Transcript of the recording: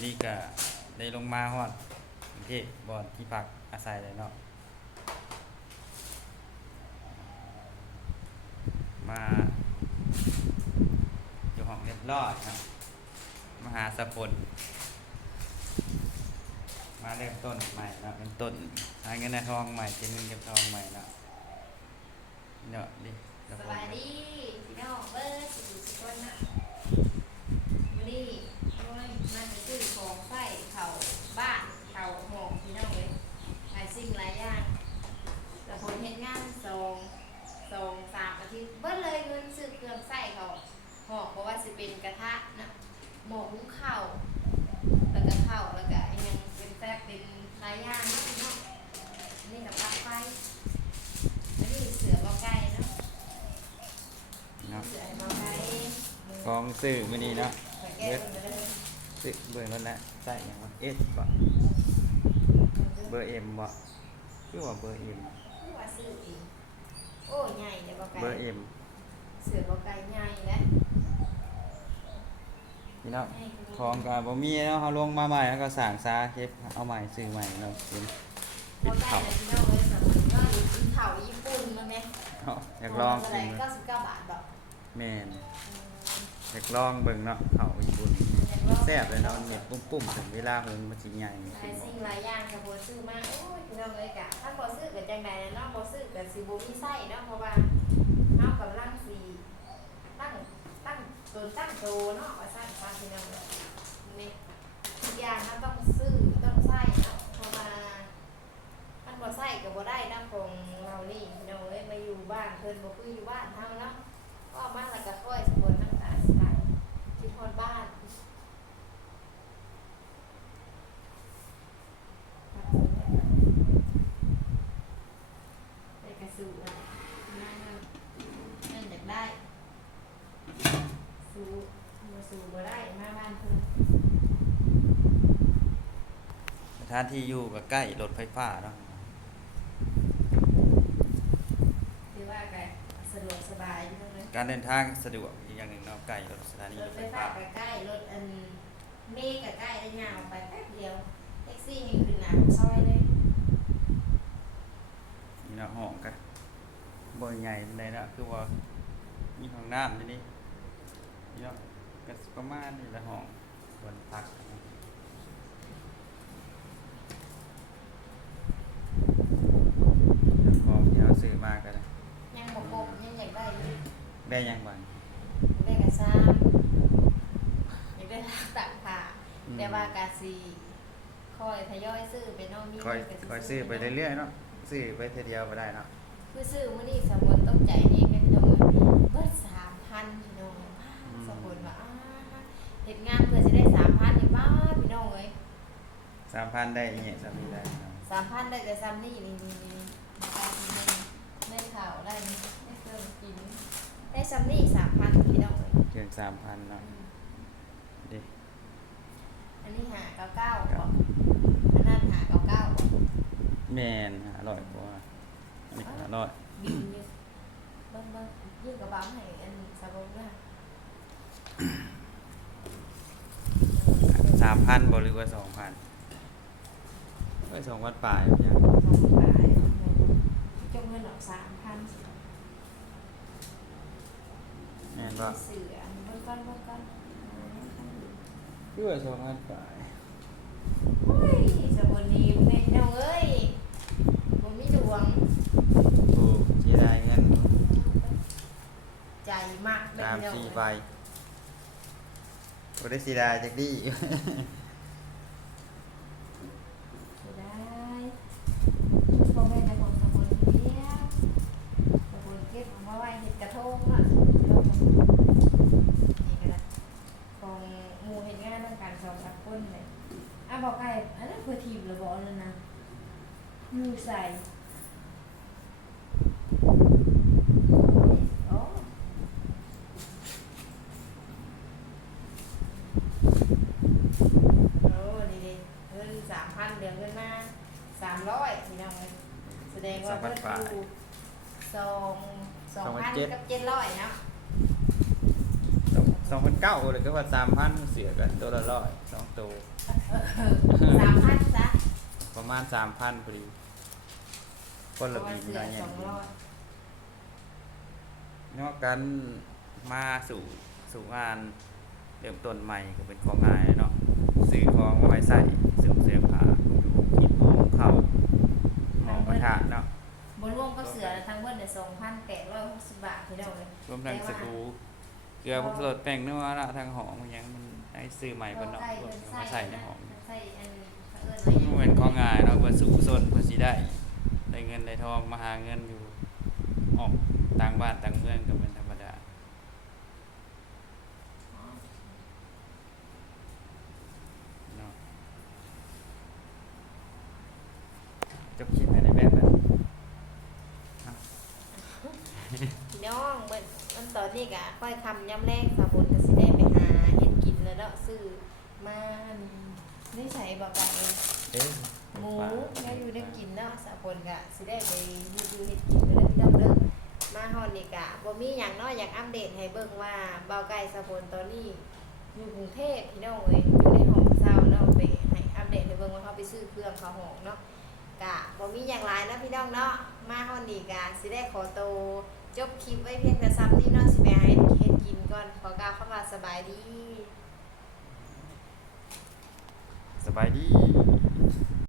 ยวนี้ก็ได้ลงมาฮอดกรุงเทพบอนที่พักอาศัยเลยเนาะมาอยู่ห้องเรียบร้อยครับมาหาสปนมาเริ่มต้นใหม่นะเป็นต้นหาเงินในทองใหม่เก็บเงินเก็บทองใหม่เนาะเนาะดิสบายดีพี่น้องเบอร์สี่สิบคนนะวันนี้โอ้ยมันจะซื้อของไฟเขาบ้านเขาหอกพี่น้องเลยหลายสิ่งหลายอย่างแต่ผลเห็นงานสองสองสามอาทิตย์เบิ้เลยเงินซื้อเครื่องใส่เขาหอกเพราะว่าสิเป็นก ระทะนะหมอหุงข้าวแล้วก็ข้าวแล้วก็อีกอย่างเป็นแฟบเป็นหลายอย่างนะพี่น้องอันนี่กับปลั๊กไฟอันนี้เสือบอกไก่เนาะเนาะเสือบอกไก่ของซื้อมื้อนี้เนาะไปแก้บนไปเลยซื้อเบอร์นั้นแหละใส่หยังวะเอสบ่เบอร์เอ็มบ่คือว่าเบอร์เอ็มคือว่าซื้อเองโอ้ใหญ่เลยบอกไก่เบอร์เอ็มเสือบอกไก่ใหญ่แล้ว พี่น้องของก็บ่มีเนาะเฮาลงมาใหม่แล้วก็สร้างซาเก็บเอาใหม่ซื้อใหม่เนาะกินบติอดกไก่เข่าเลยพี่น้องเลยสำหรับว่าอยู่กินเข่าญี่ปุ่นมาไหมเนาะอยากลองอะไรกินเก้าสิบเก้าบาทบอกแม่นอยากลองเบิ่งเนาะเขาญี่ปุ่นแซ่บเลยเนาะเน็ตปุ้มๆถึงเวลาเพิ่นมันสิใหญ่หลาขึ้ยนสิ่งหลายอย่างกับโบซื้อมากโอ้ยพี่น้องเลยกะถ้าบอซื้อกับจังใดนะเนาะบอซื้อกับสิบูมีไส้เนาะเพราะว่าเนาะกับร่างสีตั้ง ตั้งตนตั้งโตเนาะว่าสร้างสร้างพี่น้องเลยนี่ทุกอย่างเราต้องซื้อต้องใส่เนาะเพราะว่า มันบ่ใส่ก็บ่ได้น้ำของเรานี่พี่น้องเอ้ยมาอยู่บ้านเพิ่นบ่คืออยู่บ้านเฮาเนาะก็เอามาแล้วก็ค่อยสมบูรณ์ทั้งตาสายที่พอดบ้านไปกระสูอะนั่นนั่นนั่นอยากได้ สูมา สูบ่ได้มาบ้านเพิ่นสถานที่อยู่ก็ใกล้รถไฟฟ้าเนาะถือว่าก็สะดวกสบายอยู่เนาะเลยการเดินทางสะดวกอีกอย่างหนึงเนาะใกล้รถสถานีรรถถไฟไฟฟ้าฟ้าก็ใกล้รถอันเมฆก็ใกล้ได้ยาวไปแป๊บเดียวแท็กซี่ยังขึ้นหนาซอยเลยนี่เนาะห้องก็บ่ใหญ่ปานใดเนาะคือว่ามีห้องน้ำอยู่นี่นี่เนาะ ก็สิประมาณนี้ละห้องบนพักแล้วของที่เราซื้อมาก็ได้ยังบกบกยังอยากได้อยู่ได้หยังบ้างได้กระซ้ำอยากได้ลากตักผ้าอืมแต่ว่ากาซีคอยทยอยซื้อไปเน้องมีคอยเงินก็คอยซื้อไปเรื่อยๆเนาะซื้อไปเทีเดียวบ่ได้เนาะคือซื้อมื้อนี้สมมุติต้องใจนี่ก็พี่น้องเอ้ยเบิด3,000พี่น้องอ้าสมมุติว่าอ้าเฮ็ดงานเพื่อสิได้3,000นี่บ้าพี่น้องเอ้ย 3,000ได้อีหยังสามีได้เนาะสามพันได้แต่ซ้ำนี่นี่นี่นี่ได้ได้ข่าวได้นี่ได้เครื่องกิน ได้ซ้ำนี่สามพันพี่น้องเลยเกิน3,000เนาะดิอันนี้หาเก้าเก้าบอกอันนั้นหาเก้าเก้าบอกแม่น500กว่าอันนี้500บินอยู่เบิ้งเบิ้งยื่นกระเป๋าให้อันสะบงด้วยสามพันบหรือว่าสองพัน เอ้ยสองพันปลายเนี่ยสองพันบาทจงเงินหรอกสามพันแม่นว่าเสืออันเบิ้งก้อนเบิ้งก้อนคือว่าสองพันปลายโอ้ยสะบนนี้แม่พี่น้องเอ้ยผมมีดวงถูกที่ได้เงินใจมากแม่สามพี่น้องสี่เอ้ยใบโอได้สีดาจากดีได้พ่อแม่จะบอกสมุนเดียวสมุนเก็บเอามาไว้เห็ดกระทงอะนี่ก็ได้ของหมูเห็ดงานต้องการสองสามคนเลยอะบอกไก่อันนั้นเพื่อทีมหรือบอกแล้วนะ ยูใส่โอ้โอ้ดีดีเงินสามพันเดือนเงินมาสามร้อยพี่น้องเลยแสดงว่าเพิ่นอยู่สองสองพันกับเจ็ดร้อยเนาะต้องสองพันเก้าเลยก็ว่าสามพันเสียกันตัวละร้อยสองตัวสามพันซะ ประมาณสามพันพอดีคนเพละราะว่าบีเสือได้ยัสองงร้อยนอกกันมาสู่สู่งานเริ่มต้นใหม่ก็เป็นของง่ายเนาะซื้อของมาไว้ใส่เสื้อเสื้อผ้าอยู่กินหมองเข้าวหมองกระทะเนาะบนร่วมก็เสือทั้งเบิดเนี่ยสองพันแปดร้อยหกสิบบาทพี่น้องเลยรวมทั้งสบู่เกลือผงสลดแป้งนัวละทางหอมมันยังมันได้ซื้อใหม่บนเนาะใส่เพื่อเป็นมาใส่ในหอม ใส่อันเขาเอิ้น ว่าหยังมันเป็นของง่ายเนาะเพื่อสู่ซนเพื่อสิได้ ได้เงินได้ทองมาหาเงินอยู่ออกต่างบ้านต่างเมืองก็เป็นธรรมดาเนาะจบคลิปให้ในแบบนั้นน้องเมือนมันตอนนี้กะค่อยคำย้ำแรกสาบนก็สิได้ไปหาเฮ็ดกินแล้วเนาะซื้อมานี่ ใส่บอกกันเองเอ๊ะหมูแล้วอยู่ได้กินเนาะสาบนกะสิได้ไปยูดูเฮ็ดกินไปเรื่องเรื่องเรื่องมาฮอนนี่กะบ่มีหยังเนาะอยากอัปเดตให้เบิ่งว่าเบาไก่สาบนตอนนี้อยู่กรุงเทพพี่น้องเอ้ยอยู่ในห้องเช่าเนาะไปให้อัปเดตให้เบิ่งว่าเขาไปซื้อเครื่องเขาห้องเนาะกะบ่มีหยังหลายเนาะพี่น้องเนาะมาฮอนนี่กะสิได้ขอตัวจบคลิปไว้เพียงแต่ซ้ำนี่เนาะสิไปหาเฮ็ดเฮ็ดกินก่อนขอกล่าวเข้ามาสบายดี สบายดี